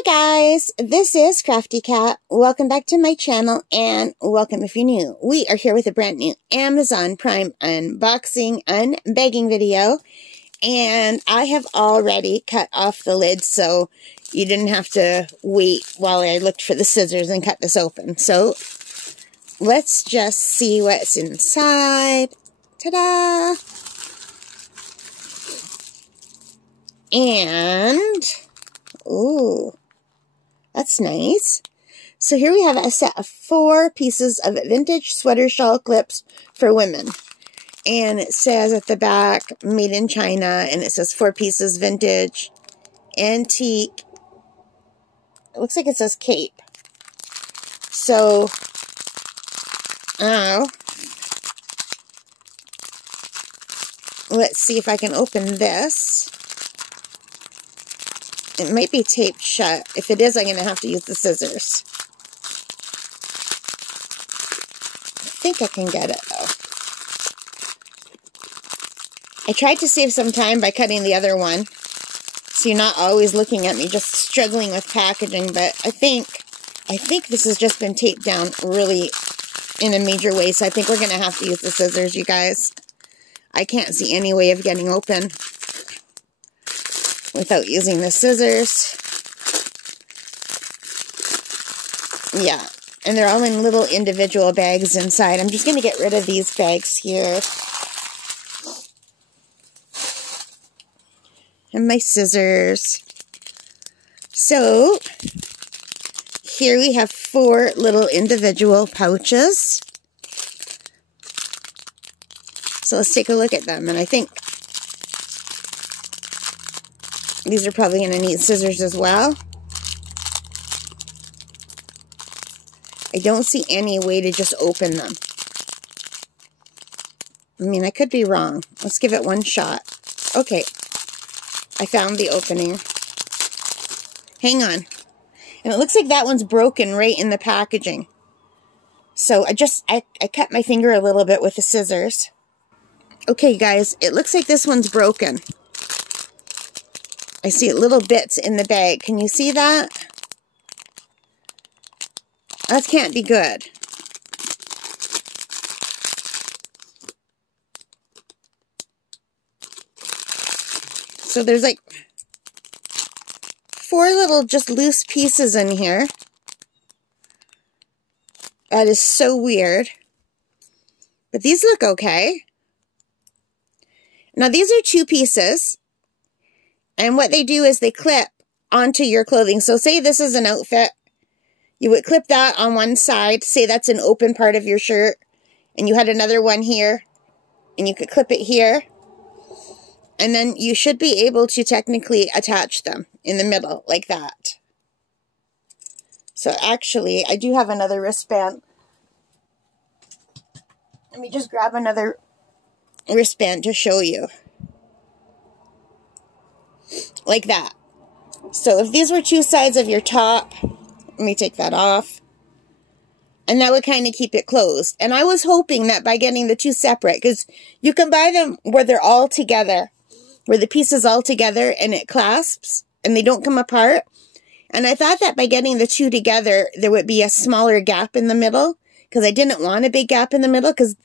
Hi guys, this is Crafty Cat. Welcome back to my channel and welcome if you're new. We are here with a brand new Amazon Prime unboxing, unbagging video. And I have already cut off the lid so you didn't have to wait while I looked for the scissors and cut this open. So let's just see what's inside. Ta-da! And, ooh, that's nice. So here we have a set of 4 pieces of vintage sweater shawl clips for women. And it says at the back, made in China, and it says 4 pieces vintage, antique. It looks like it says cape. So, let's see if I can open this. It might be taped shut. If it is, I'm going to have to use the scissors. I think I can get it, though. I tried to save some time by cutting the other one, so you're not always looking at me just struggling with packaging, but I think this has just been taped down really in a major way, so I think we're going to have to use the scissors, you guys. I can't see any way of getting open without using the scissors. Yeah, and they're all in little individual bags inside. I'm just going to get rid of these bags here. And my scissors. So, here we have 4 little individual pouches. So let's take a look at them, and I think these are probably going to need scissors as well. I don't see any way to just open them. I mean, I could be wrong. Let's give it one shot. Okay. I found the opening. Hang on. And it looks like that one's broken right in the packaging. So I cut my finger a little bit with the scissors. Okay, guys, it looks like this one's broken. I see little bits in the bag. Can you see that? That can't be good. So there's like 4 little just loose pieces in here. That is so weird. But these look okay. Now these are 2 pieces. And what they do is they clip onto your clothing. So say this is an outfit. You would clip that on one side. Say that's an open part of your shirt. And you had another one here. And you could clip it here. And then you should be able to technically attach them in the middle like that. So actually, I do have another wristband. Let me just grab another wristband to show you. Like that. So if these were 2 sides of your top, let me take that off. And that would kind of keep it closed. And I was hoping that by getting the 2 separate, because you can buy them where they're all together, where the pieces all together and it clasps and they don't come apart. And I thought that by getting the 2 together, there would be a smaller gap in the middle, because I didn't want a big gap in the middle, because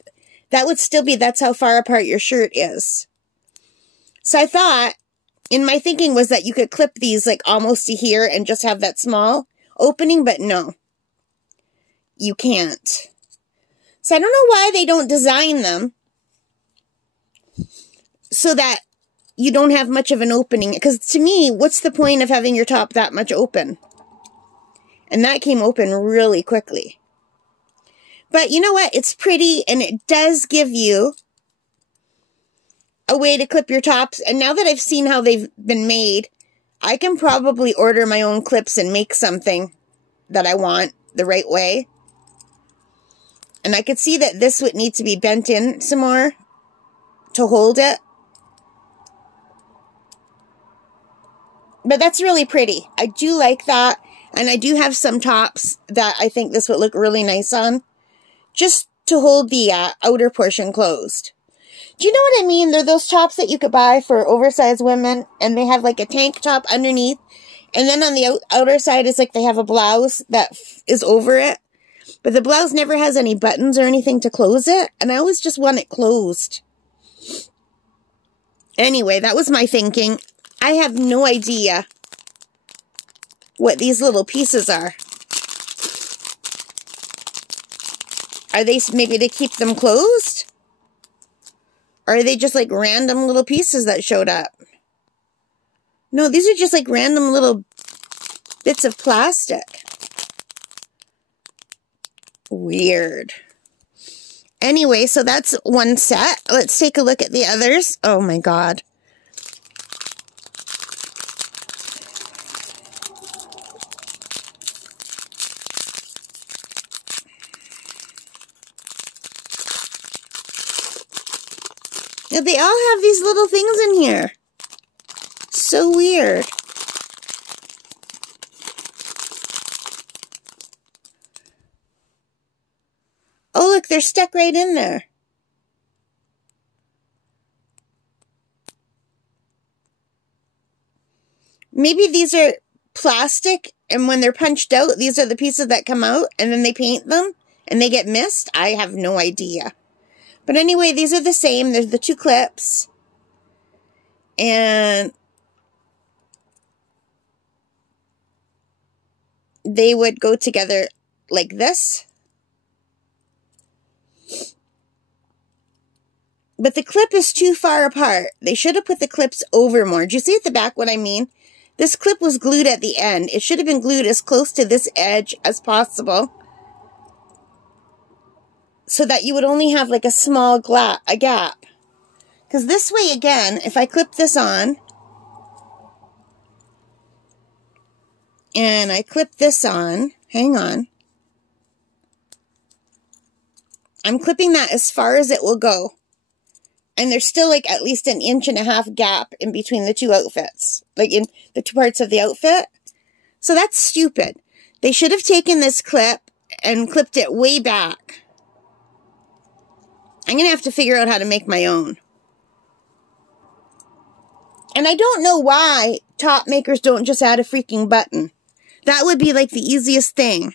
that would still be, that's how far apart your shirt is. So I thought, in my thinking was that you could clip these like almost to here and just have that small opening, but no, you can't. So I don't know why they don't design them so that you don't have much of an opening. Because to me, what's the point of having your top that much open? And that came open really quickly. But you know what? It's pretty, and it does give you a way to clip your tops. And now that I've seen how they've been made, I can probably order my own clips and make something that I want the right way. And I could see that this would need to be bent in some more to hold it. But that's really pretty. I do like that. And I do have some tops that I think this would look really nice on. Just to hold the outer portion closed. Do you know what I mean? They're those tops that you could buy for oversized women, and they have like a tank top underneath, And then on the outer side, it's like they have a blouse that is over it. But the blouse never has any buttons or anything to close it. And I always just want it closed. Anyway, that was my thinking. I have no idea what these little pieces are. Are they maybe to keep them closed? Or are they just like random little pieces that showed up? No, these are just like random little bits of plastic. Weird. Anyway, so that's one set. Let's take a look at the others. Oh my God. Yeah, they all have these little things in here. So weird. Oh, look, they're stuck right in there. Maybe these are plastic, and when they're punched out, these are the pieces that come out, and then they paint them, and they get missed. I have no idea. But anyway, these are the same. There's the two clips. And they would go together like this. But the clip is too far apart. They should have put the clips over more. Do you see at the back what I mean? This clip was glued at the end. It should have been glued as close to this edge as possible, so that you would only have like a small gap. Because this way, again, if I clip this on, and I clip this on, hang on, I'm clipping that as far as it will go. And there's still like at least 1.5 inch gap in between the two outfits, like in the two parts of the outfit. So that's stupid. They should have taken this clip and clipped it way back. I'm going to have to figure out how to make my own. And I don't know why top makers don't just add a freaking button. That would be like the easiest thing.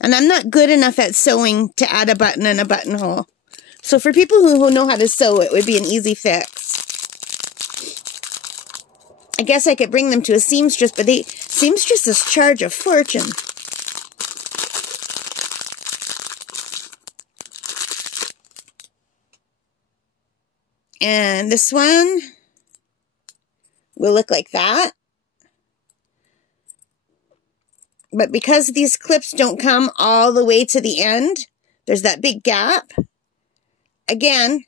And I'm not good enough at sewing to add a button and a buttonhole. So for people who know how to sew, it would be an easy fix. I guess I could bring them to a seamstress, but seamstresses charge a fortune. And this one will look like that. But because these clips don't come all the way to the end, there's that big gap. Again,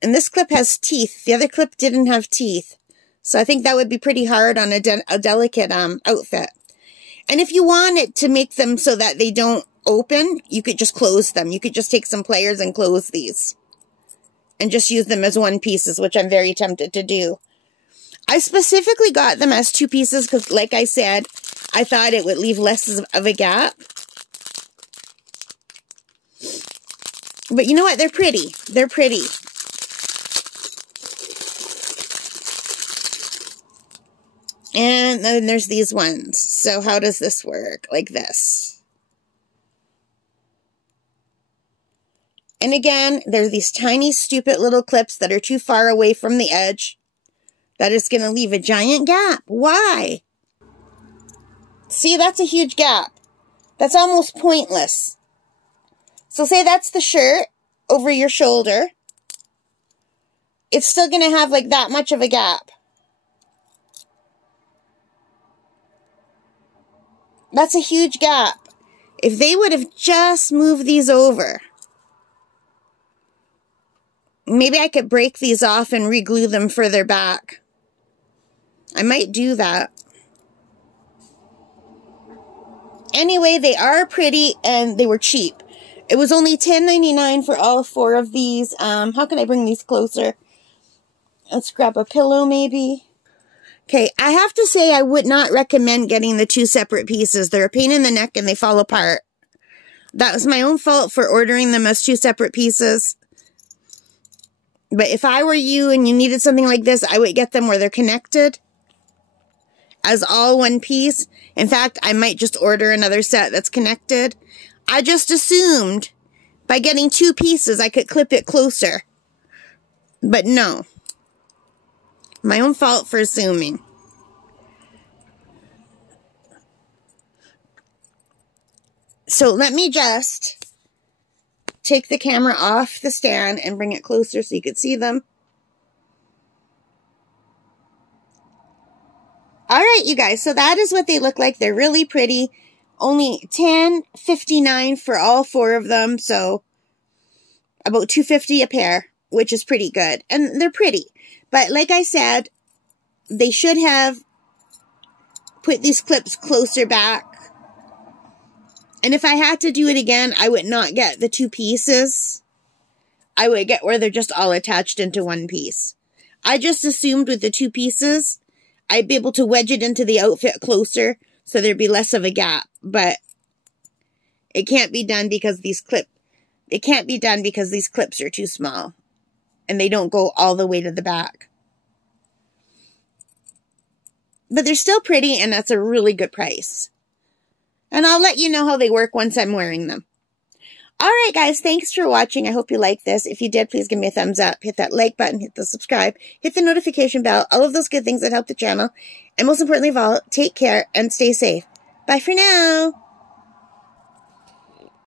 and this clip has teeth. The other clip didn't have teeth. So I think that would be pretty hard on a delicate outfit. And if you want it to make them so that they don't open, you could just close them. You could just take some pliers and close these. And just use them as one pieces, which I'm very tempted to do. I specifically got them as two pieces because, like I said, I thought it would leave less of a gap. But you know what? They're pretty. They're pretty. And then there's these ones. So how does this work? Like this. And again, there's these tiny, stupid little clips that are too far away from the edge. That is going to leave a giant gap. Why? See, that's a huge gap. That's almost pointless. So say that's the shirt over your shoulder. It's still going to have like that much of a gap. That's a huge gap. If they would have just moved these over, maybe I could break these off and re-glue them further back. I might do that. Anyway, they are pretty and they were cheap. It was only $10.99 for all 4 of these. How can I bring these closer? Let's grab a pillow maybe. Okay, I have to say I would not recommend getting the 2 separate pieces. They're a pain in the neck and they fall apart. That was my own fault for ordering them as 2 separate pieces. But if I were you and you needed something like this, I would get them where they're connected as all one piece. In fact, I might just order another set that's connected. I just assumed by getting 2 pieces, I could clip it closer. But no. My own fault for assuming. So let me just take the camera off the stand and bring it closer so you could see them. Alright, you guys, so that is what they look like. They're really pretty. Only $10.59 for all 4 of them, so about $2.50 a pair, which is pretty good. And they're pretty. But like I said, they should have put these clips closer back. And if I had to do it again, I would not get the 2 pieces. I would get where they're just all attached into one piece. I just assumed with the 2 pieces, I'd be able to wedge it into the outfit closer so there'd be less of a gap. But it can't be done because these clips are too small. And they don't go all the way to the back. But they're still pretty, and that's a really good price. And I'll let you know how they work once I'm wearing them. Alright guys, thanks for watching. I hope you liked this. If you did, please give me a thumbs up. Hit that like button, hit the subscribe, hit the notification bell. All of those good things that help the channel. And most importantly of all, take care and stay safe. Bye for now.